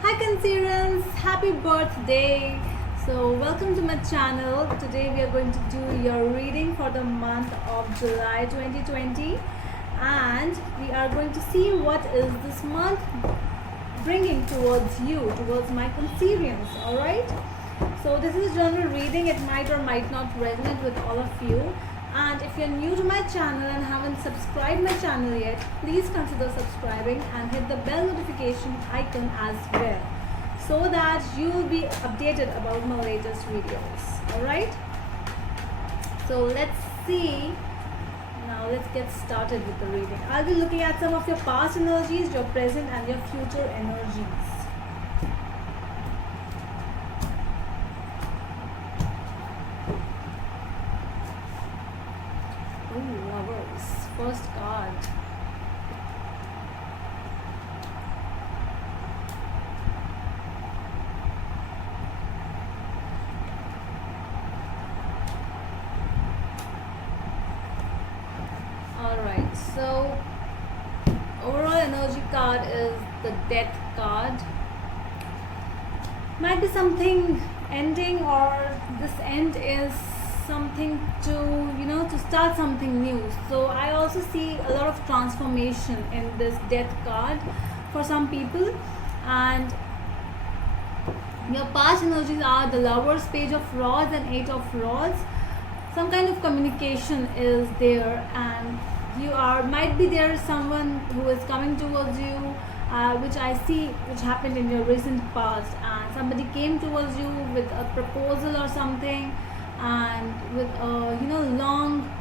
Hi Cancerians, happy birthday! So welcome to my channel. Today we are going to do your reading for the month of July 2020 and we are going to see what is this month bringing towards you, towards my Cancerians, alright? So this is general reading, it might or might not resonate with all of you. And if you're new to my channel and haven't subscribed my channel yet, please consider subscribing and hit the bell notification icon as well, so that you will be updated about my latest videos. Alright? So let's see. Now let's get started with the reading. I'll be looking at some of your past energies, your present and your future energies. Lovers, first card. Alright, so overall energy card is the death card. Might be something ending, or this end is something to start something new. So I also see a lot of transformation in this death card for some people. And your past energies are the Lovers, Page of Rods and Eight of Rods. Some kind of communication is there, and might be there is someone who is coming towards you, which I see which happened in your recent past, and somebody came towards you with a proposal or something, and with a long,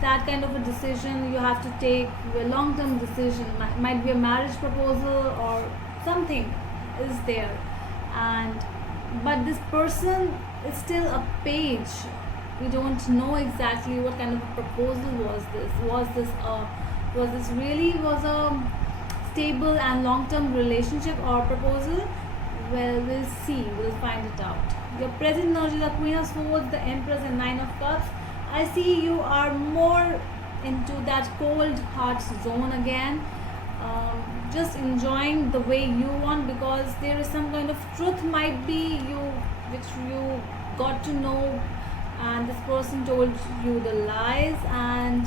that kind of a decision you have to take, a long-term decision. Might be a marriage proposal or something is there, and but this person is still a page. We don't know exactly what kind of a proposal was this. Was this really was a stable and long-term relationship or proposal? Well, we'll see. We'll find it out. Your present energy, the Queen of Swords, the Empress, and Nine of Cups. I see you are more into that cold heart zone again. Just enjoying the way you want, because there is some kind of truth might be which you got to know, and this person told you the lies, and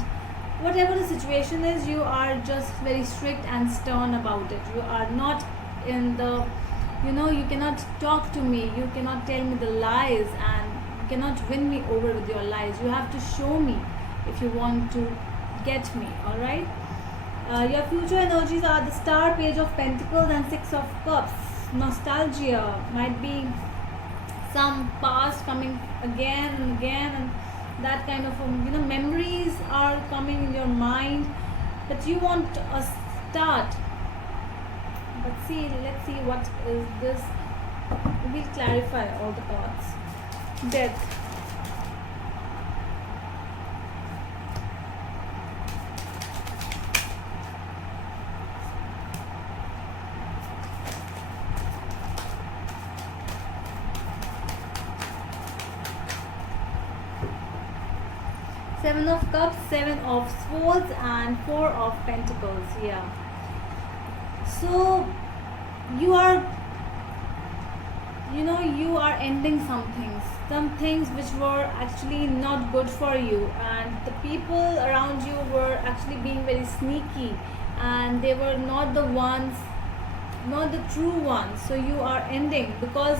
whatever the situation is, you are just very strict and stern about it. You are not in the, you cannot talk to me, you cannot tell me the lies, and you cannot win me over with your lies. You have to show me if you want to get me. Alright? Your future energies are the Star, Page of Pentacles and Six of Cups. Nostalgia might be some past coming again and again, and that kind of memories are coming in your mind, but you want a start. But let's see what is this. We'll clarify all the cards. Death. Seven of Cups, Seven of Swords, and Four of Pentacles. Yeah. So you are ending some things which were actually not good for you, and the people around you were actually being very sneaky, and they were not the ones, not the true ones. So you are ending, because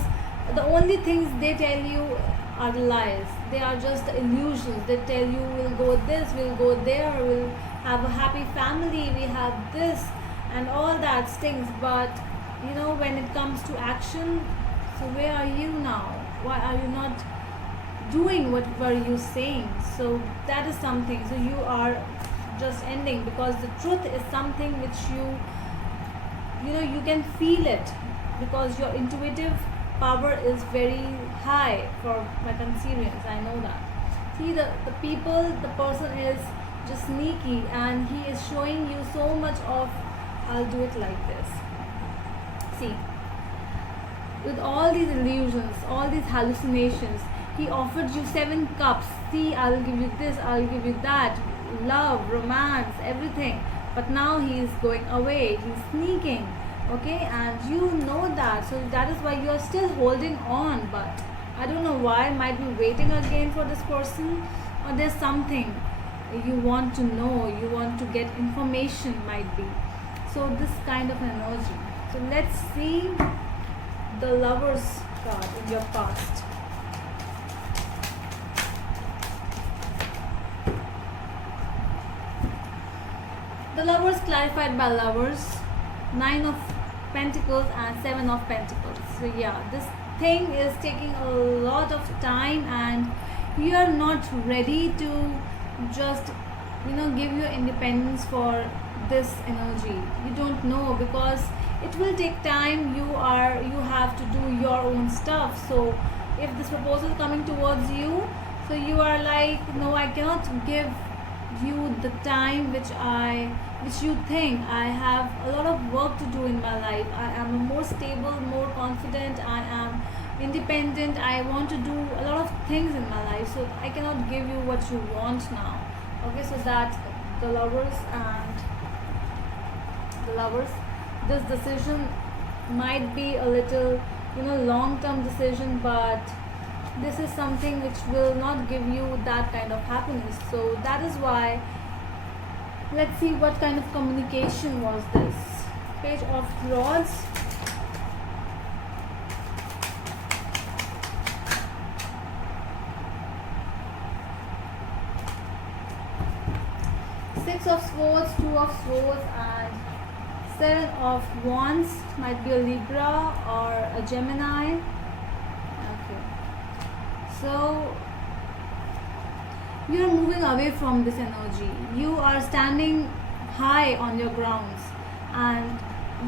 the only things they tell you are lies. They are just illusions. They tell you we'll go this, we'll go there, we'll have a happy family, we have this, and all that stings. But when it comes to action, so where are you now? Why are you not doing what were you saying? So that is something. So you are just ending, because the truth is something which you can feel it, because your intuitive power is very high for my Cancerians. I know that. See, the person is just sneaky, and he is showing you so much of, I'll do it like this. See, with all these illusions, all these hallucinations, he offered you 7 cups. See, I'll give you this, I'll give you that, love, romance, everything. But now he is going away, he's sneaking. okay, and you know that, so that is why you are still holding on. But I don't know why, might be waiting again for this person, or there's something you want to know, you want to get information, might be. So this kind of energy. So let's see the Lovers card in your past. The Lovers clarified by Lovers, Nine of Pentacles and Seven of Pentacles. So yeah, this thing is taking a lot of time, and you are not ready to just give your independence for this energy. You don't know, because it will take time. You have to do your own stuff. So if this proposal coming towards you, so you are like, no, I cannot give you the time which you think. I have a lot of work to do in my life. I am more stable, more confident, I am independent, I want to do a lot of things in my life, so I cannot give you what you want now. Okay, so that the Lovers and the Lovers, this decision might be a little long term decision, but this is something which will not give you that kind of happiness. So that is why, let's see what kind of communication was this. Page of Rods, Six of Swords, Two of Swords, and Seven of Wands. Might be a Libra or a Gemini. Okay, so you are moving away from this energy. You are standing high on your grounds, and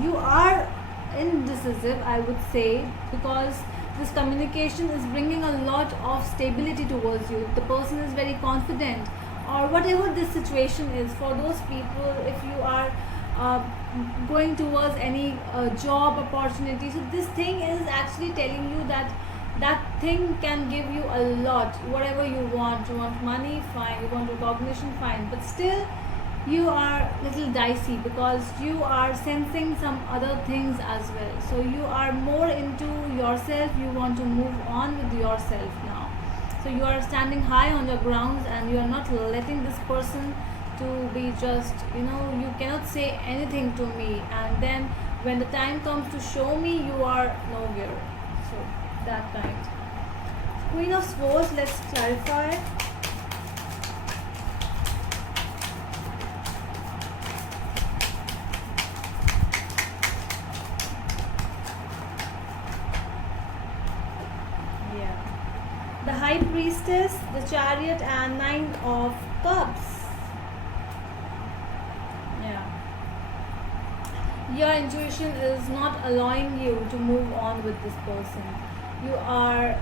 you are indecisive, I would say, because this communication is bringing a lot of stability towards you. The person is very confident, or whatever this situation is. For those people, if you are going towards any job opportunity, so this thing is actually telling you that that thing can give you a lot. Whatever you want money, fine, you want recognition, fine, but still you are little dicey, because you are sensing some other things as well. So you are more into yourself, you want to move on with yourself now. So you are standing high on your grounds, and you are not letting this person to be just, you cannot say anything to me, and then when the time comes to show me, you are nowhere. So that kind. Queen of Swords, let's clarify. Yeah. The High Priestess, the Chariot, and Nine of Cups. Yeah. Your intuition is not allowing you to move on with this person. You are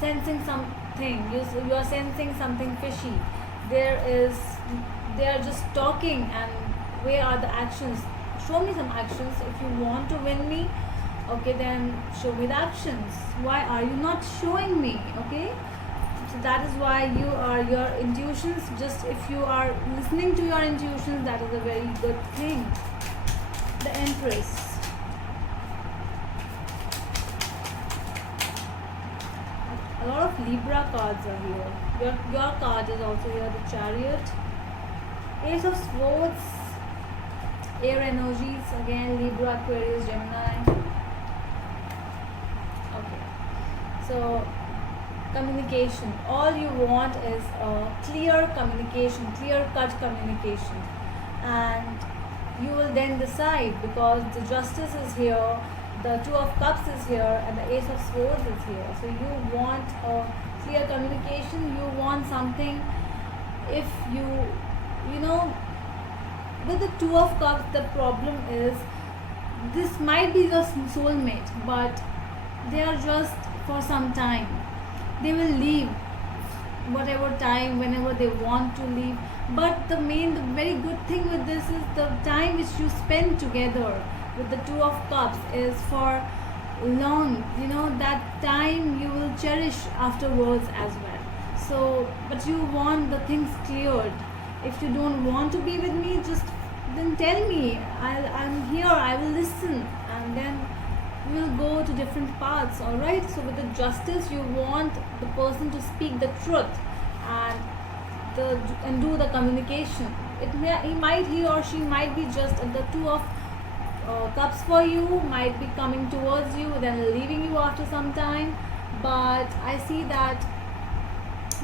sensing something. You are sensing something fishy. They are just talking, and where are the actions? Show me some actions. If you want to win me, okay, then show me the actions. Why are you not showing me? Okay, so that is why your intuitions, just if you are listening to your intuitions, that is a very good thing. The Empress. A lot of Libra cards are here. Your card is also here, the Chariot. Ace of Swords, air energies, again Libra, Aquarius, Gemini. Okay, so communication. All you want is a clear communication, clear cut communication, and you will then decide, because the Justice is here, the Two of Cups is here, and the Ace of Swords is here. So you want a clear communication, you want something. If with the Two of Cups, the problem is, this might be your soulmate, but they are just for some time. They will leave whatever time, whenever they want to leave. But the very good thing with this is the time which you spend together with the Two of Cups is for long. That time you will cherish afterwards as well. So, but you want the things cleared. If you don't want to be with me, just then tell me. I'm here, I will listen, and and then you will go to different paths. All right, so with the justice, you want the person to speak the truth and do the communication. He or she might be just at the two of cups for you, might be coming towards you, then leaving you after some time. But I see that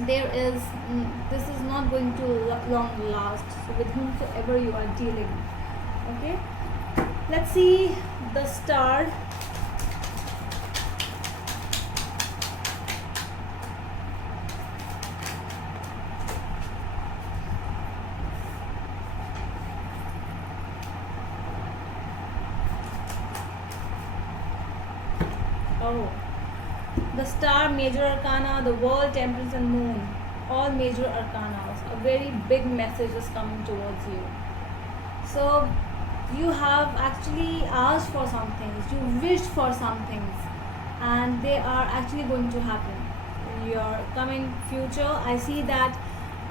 this is not going to long last. So with whomsoever you are dealing, okay, let's see the star. Oh, the star, major arcana, the world, temperance and moon, all major arcanas. A very big message is coming towards you. So you have actually asked for some things, you wished for some things, and they are actually going to happen in your coming future. I see that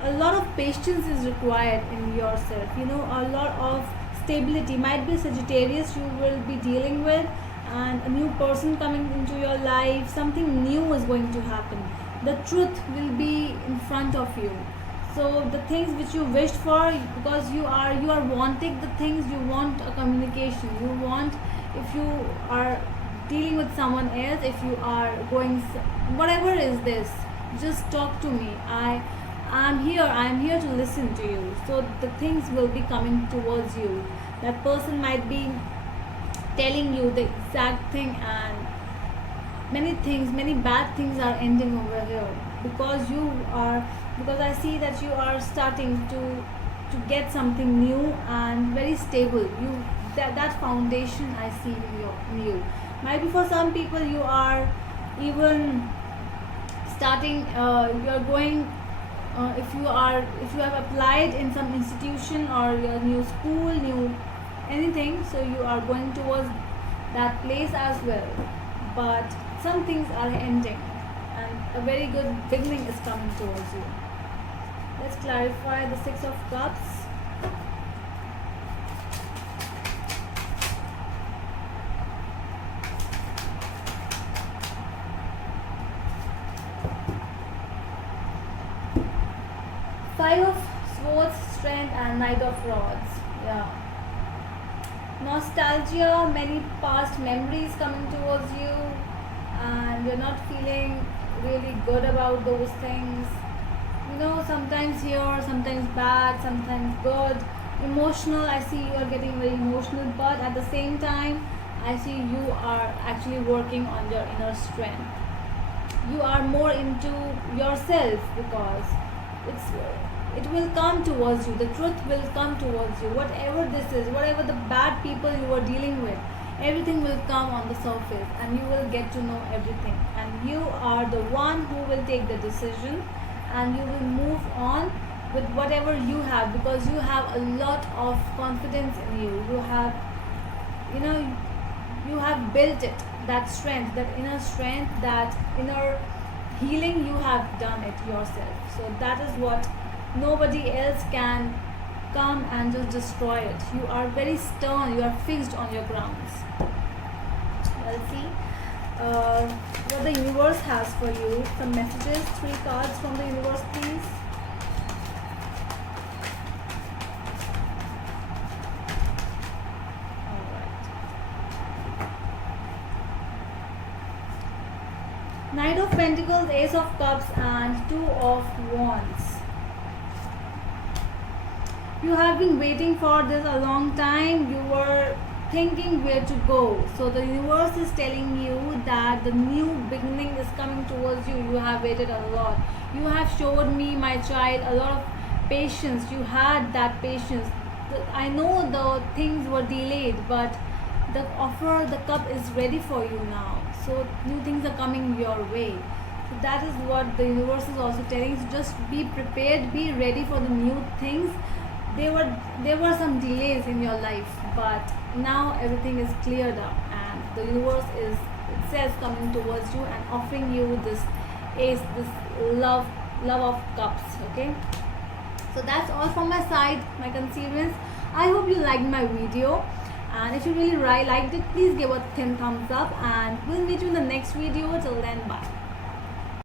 a lot of patience is required in yourself, a lot of stability. Might be Sagittarius you will be dealing with, and a new person coming into your life. Something new is going to happen. The truth will be in front of you. So the things which you wished for, because you are wanting the things, you want a communication, you want, if you are dealing with someone else, if you are going, whatever is this, just talk to me. I'm here to listen to you. So the things will be coming towards you. That person might be telling you the exact thing, and many bad things are ending over here, because I see that you are starting to get something new and very stable. That foundation I see in you. Might be for some people you are even starting, you're going, if you have applied in some institution or your new school, new anything, so you are going towards that place as well. But some things are ending and a very good beginning is coming towards you. Let's clarify the Six of Cups. Five of Swords, Strength and Knight of Rods. Yeah. Nostalgia, many past memories coming towards you, and you're not feeling really good about those things. Sometimes here, sometimes bad, sometimes good. Emotional, I see you are getting very emotional, but at the same time, I see you are actually working on your inner strength. You are more into yourself, because it will come towards you. The truth will come towards you. Whatever this is, whatever the bad people you are dealing with, everything will come on the surface, and you will get to know everything. And you are the one who will take the decision, and you will move on with whatever you have, because you have a lot of confidence in you. You have built it, that strength, that inner strength, that inner healing. You have done it yourself. So that is what nobody else can come and just destroy it. You are very stern, you are fixed on your grounds. Let's see what the universe has for you. Some messages, 3 cards from the universe, please. Knight of Pentacles, Ace of Cups and 2 of Wands. You have been waiting for this a long time. You were thinking where to go. So the universe is telling you that the new beginning is coming towards you. You have waited a lot. You have showed me, my child, a lot of patience. You had that patience. I know the things were delayed, but the offer, the cup is ready for you now. So new things are coming your way. So that is what the universe is also telling you. So just be prepared, be ready for the new things. There were some delays in your life, but now everything is cleared up, and the universe is, it says, coming towards you and offering you this ace, this love of cups. Okay, so that's all from my side, my concealments. I hope you liked my video, And if you really liked it, please give a thumbs up, and we'll meet you in the next video. Till then, bye.